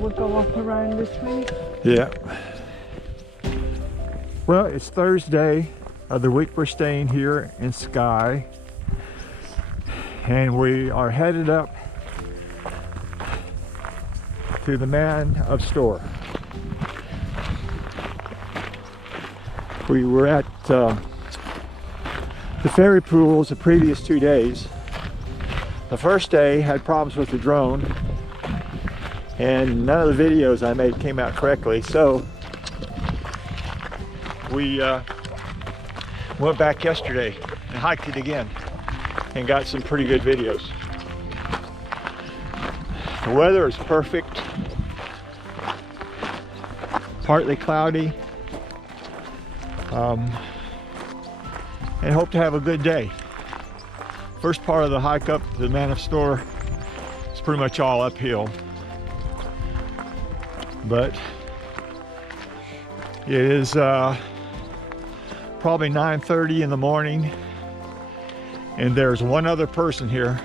would go up around this way. Yeah. Well, it's Thursday of the week we're staying here in Skye. And we are headed up to the Man of Storr. We were at the ferry pools the previous 2 days. The first day had problems with the drone and none of the videos I made came out correctly, so we went back yesterday and hiked it again and got some pretty good videos. The weather is perfect, partly cloudy, and hope to have a good day. First part of the hike up to the Man of Storr is pretty much all uphill, but it is probably 9:30 in the morning, and there's one other person here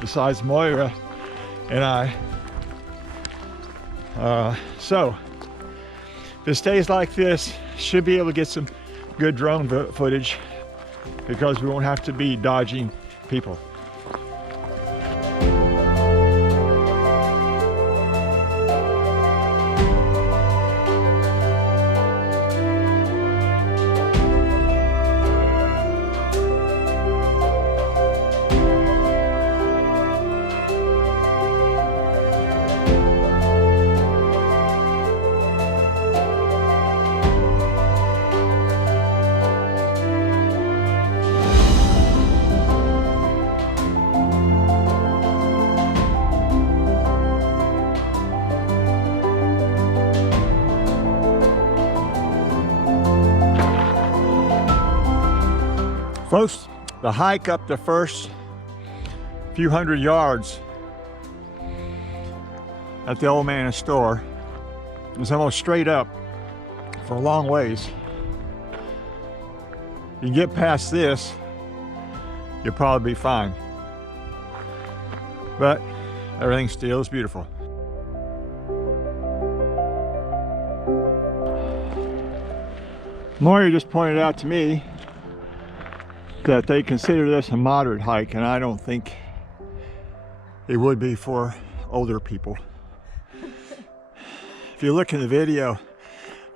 besides Moira and I. So if it stays like this, should be able to get some good drone footage because we won't have to be dodging people. Folks, the hike up the first few hundred yards at the Old Man of Storr is almost straight up for a long ways. You get past this, you'll probably be fine. But everything still is beautiful. Moira just pointed out to me that they consider this a moderate hike, and I don't think it would be for older people. If you look in the video,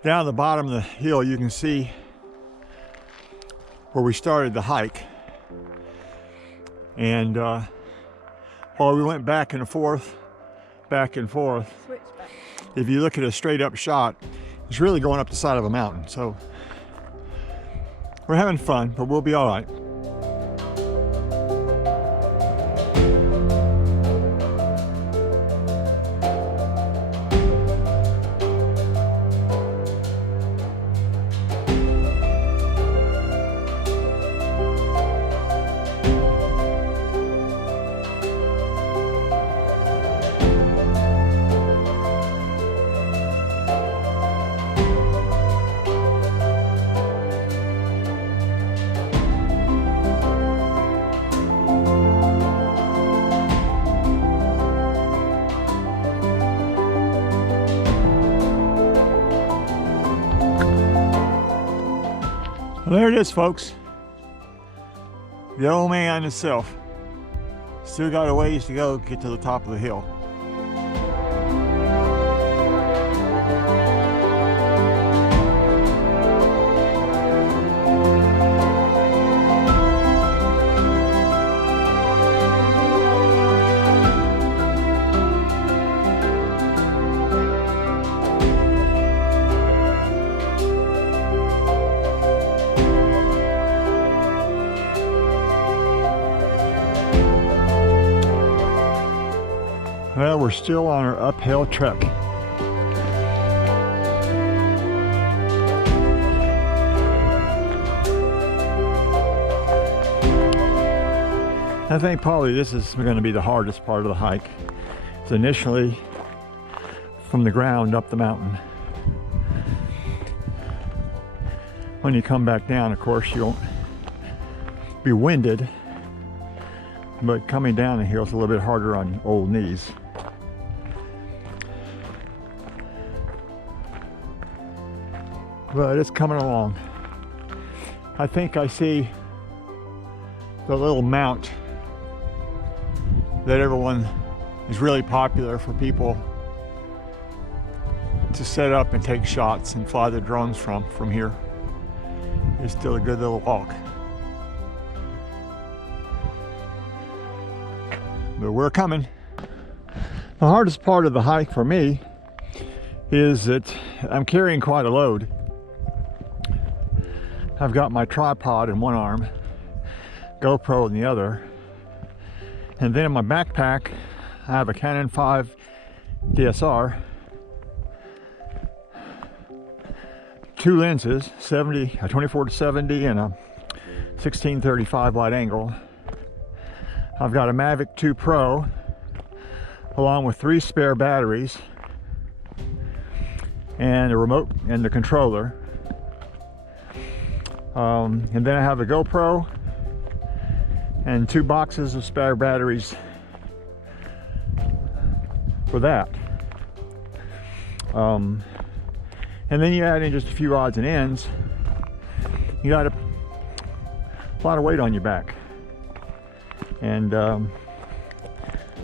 down the bottom of the hill you can see where we started the hike, and while we went back and forth, if you look at a straight up shot, it's really going up the side of a mountain. So we're having fun, but we'll be all right. Well, there it is, folks. The Old Man himself. Still got a ways to go to get to the top of the hill. Well, we're still on our uphill trek. I think probably this is going to be the hardest part of the hike. It's initially from the ground up the mountain. When you come back down, of course, you won't be winded, but coming down the hill is a little bit harder on old knees. but it's coming along. I think I see the little mount that everyone is really popular for people to set up and take shots and fly the drones from here. It's still a good little walk. But we're coming. The hardest part of the hike for me is that I'm carrying quite a load. I've got my tripod in one arm, GoPro in the other, and then in my backpack I have a Canon 5 DSR, 2 lenses, a 24-70 and a 16-35 wide angle. I've got a Mavic 2 Pro along with 3 spare batteries and a remote and the controller. And then I have a GoPro and 2 boxes of spare batteries for that. And then you add in just a few odds and ends, you got a lot of weight on your back. And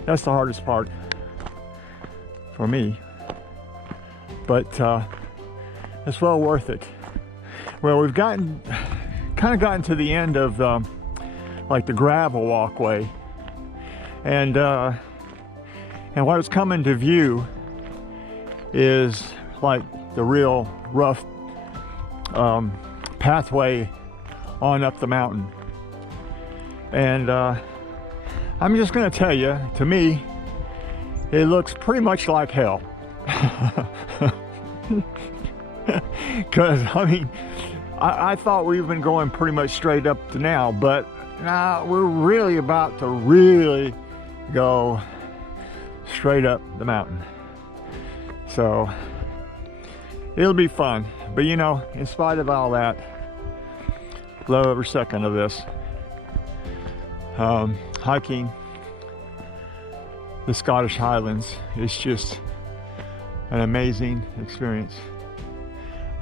that's the hardest part for me. But it's well worth it. Well, we've kind of gotten to the end of like the gravel walkway, and what is coming to view is like the real rough pathway on up the mountain. And I'm just going to tell you, to me, it looks pretty much like hell. Because, I mean, I thought we've been going pretty much straight up to now, but now we're really about to really go straight up the mountain. So it'll be fun. But you know, in spite of all that, love every second of this. Hiking the Scottish Highlands is just an amazing experience.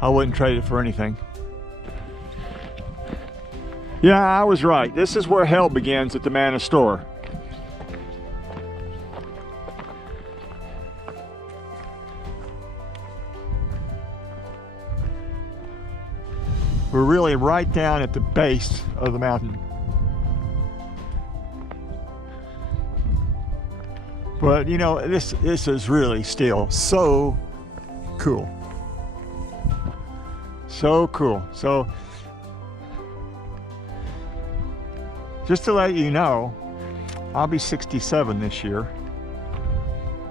I wouldn't trade it for anything. Yeah, I was right. This is where hell begins, at the Man of Storr. We're really right down at the base of the mountain. But you know, this is really still so cool. So cool. So just to let you know, I'll be 67 this year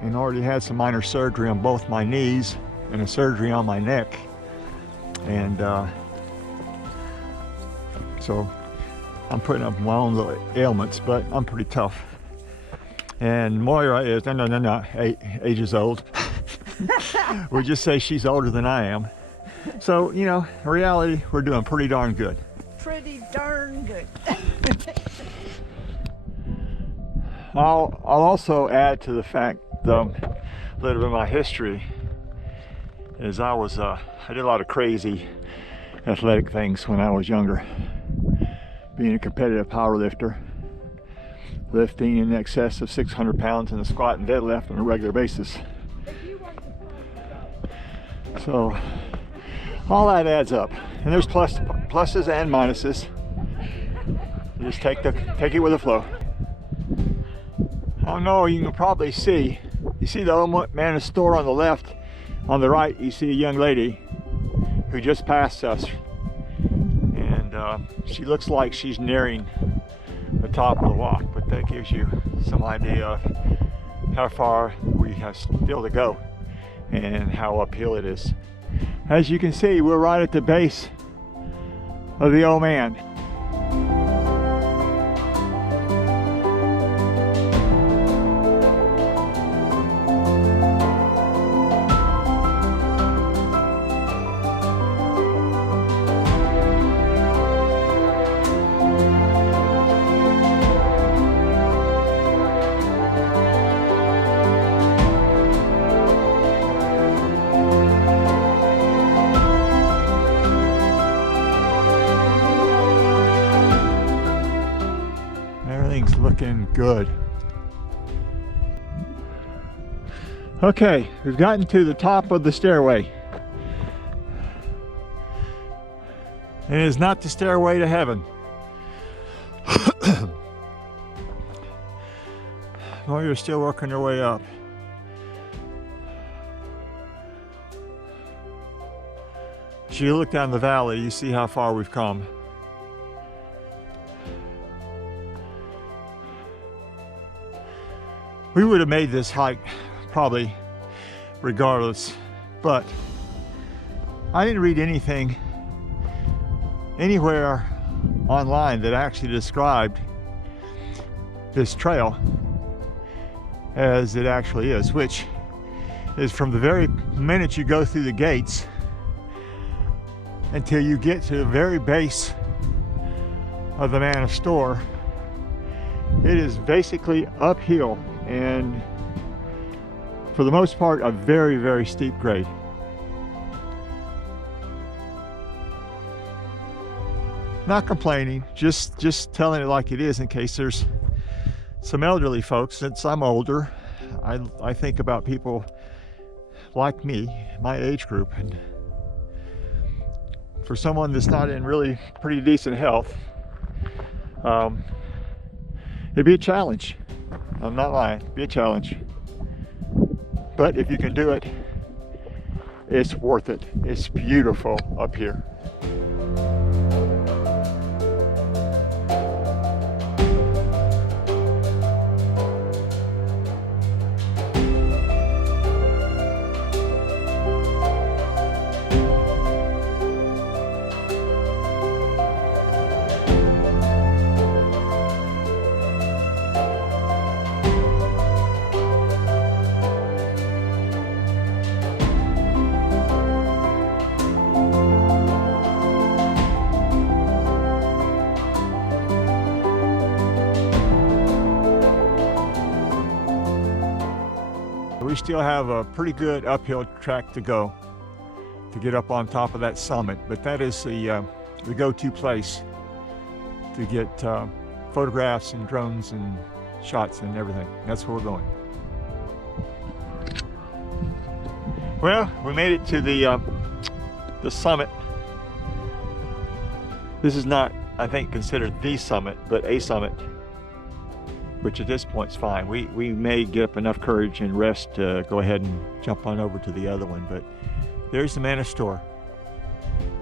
and already had some minor surgery on both my knees and a surgery on my neck. And so I'm putting up my own little ailments, but I'm pretty tough. And Moira is, no, 8 ages old. We'll just say she's older than I am. So, you know, in reality, we're doing pretty darn good. Pretty darn good. I'll also add to the fact, a little bit of my history is I did a lot of crazy athletic things when I was younger. Being a competitive power lifter, lifting in excess of 600 pounds in the squat and deadlift on a regular basis. So all that adds up, and there's pluses and minuses. You just take it with the flow. Oh no, you can probably see. You see the Old Man of Storr on the left. On the right, you see a young lady who just passed us, and she looks like she's nearing the top of the walk, but that gives you some idea of how far we have still to go and how uphill it is. As you can see, we're right at the base of the Old Man. looking good. Okay, we've gotten to the top of the stairway. And it is not the stairway to heaven. Moira's still working her way up. As you look down the valley, you see how far we've come. We would have made this hike probably regardless, but I didn't read anything anywhere online that actually described this trail as it actually is, which is from the very minute you go through the gates until you get to the very base of the Man of Storr. It is basically uphill and for the most part a very, very steep grade. Not complaining, just telling it like it is in case there's some elderly folks. Since I'm older, I think about people like me, my age group, and for someone that's not in really pretty decent health, it'd be a challenge. I'm not lying, it'd be a challenge. But if you can do it, it's worth it. It's beautiful up here. We still have a pretty good uphill track to go to get up on top of that summit, but that is the go-to place to get photographs and drones and shots and everything. That's where we're going. Well, we made it to the summit. This is not, I think, considered the summit, but a summit, which at this point is fine. We may get up enough courage and rest to go ahead and jump on over to the other one, but there's the Man of Storr.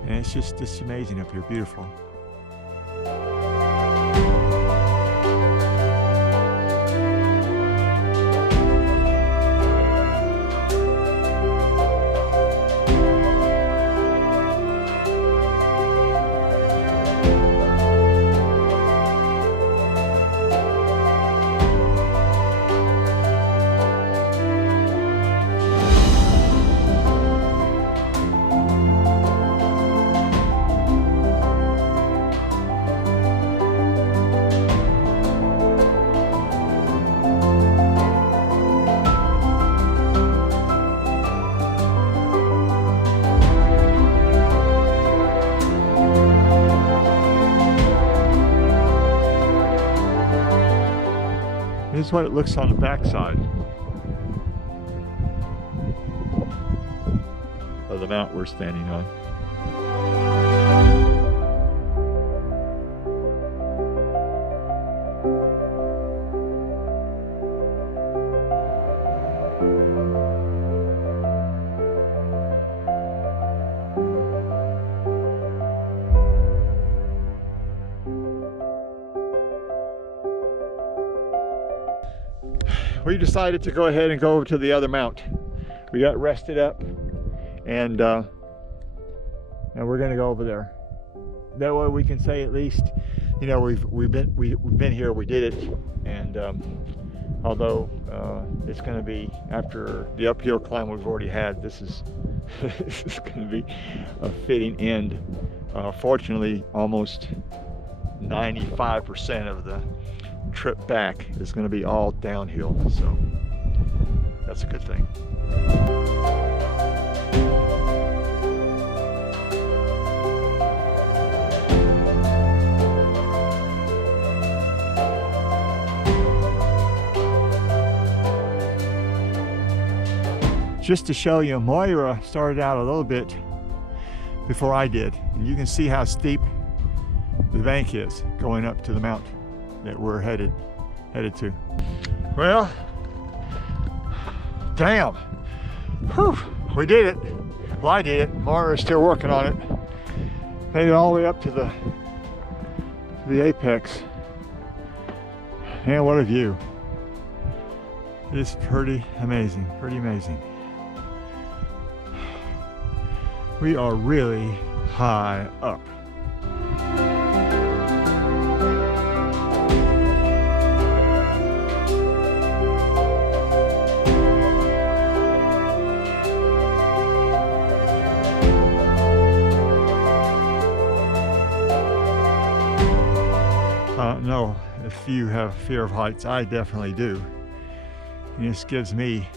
And it's just amazing up here, beautiful. This is what it looks on the backside of the mount we're standing on. We decided to go ahead and go over to the other mount. We got rested up, and we're going to go over there. That way we can say at least, you know, we've been here, we did it, and although it's going to be after the uphill climb we've already had, this is this is going to be a fitting end. Fortunately, almost 95% of the trip back is going to be all downhill, so that's a good thing. just to show you, Moira started out a little bit before I did. And you can see how steep the bank is going up to the mountain that we're headed to. Well, damn. Whew, we did it. Well, I did it. Moira's still working on it. Made it all the way up to the apex. Man, what a view. It's pretty amazing, pretty amazing. We are really high up. No, if you have fear of heights, I definitely do. And this gives me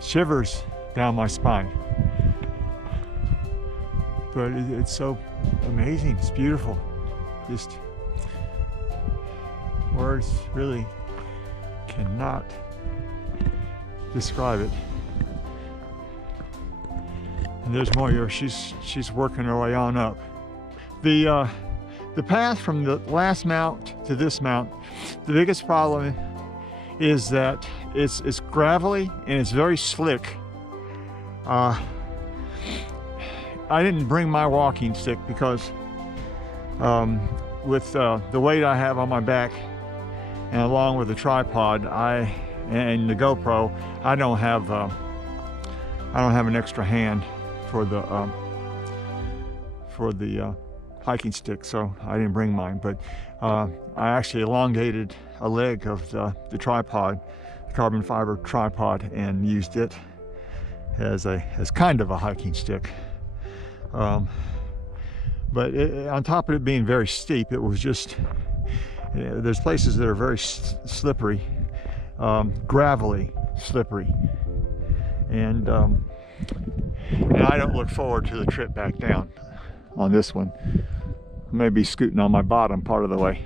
shivers down my spine. But it's so amazing, it's beautiful. Just words really cannot describe it. And there's Moira, she's working her way on up. The path from the last mount to this mount, the biggest problem is that it's gravelly and it's very slick. I didn't bring my walking stick because with the weight I have on my back and along with the tripod and the GoPro, I don't have an extra hand for the hiking stick, so I didn't bring mine. But I actually elongated a leg of the tripod, the carbon fiber tripod, and used it as kind of a hiking stick. But on top of it being very steep, it was just, there's places that are very slippery, gravelly, slippery, and I don't look forward to the trip back down on this one. Maybe scooting on my bottom part of the way.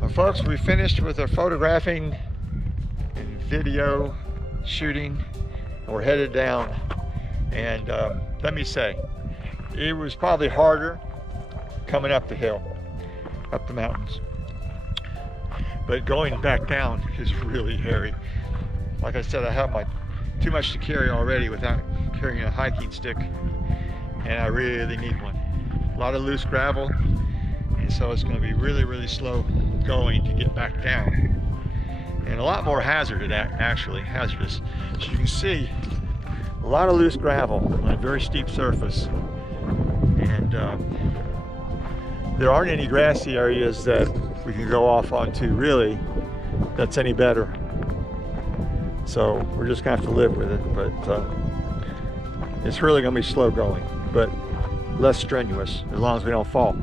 Well, folks, we finished with our photographing and video shooting, and we're headed down. And let me say, it was probably harder coming up the hill, up the mountains, but going back down is really hairy. Like I said, I have too much to carry already without carrying a hiking stick, and I really need one. A lot of loose gravel, and so it's going to be really slow going to get back down, and a lot more hazardous. So you can see a lot of loose gravel on a very steep surface, and there aren't any grassy areas that we can go off onto really that's any better. So we're just gonna have to live with it, but it's really gonna be slow going, but less strenuous as long as we don't fall.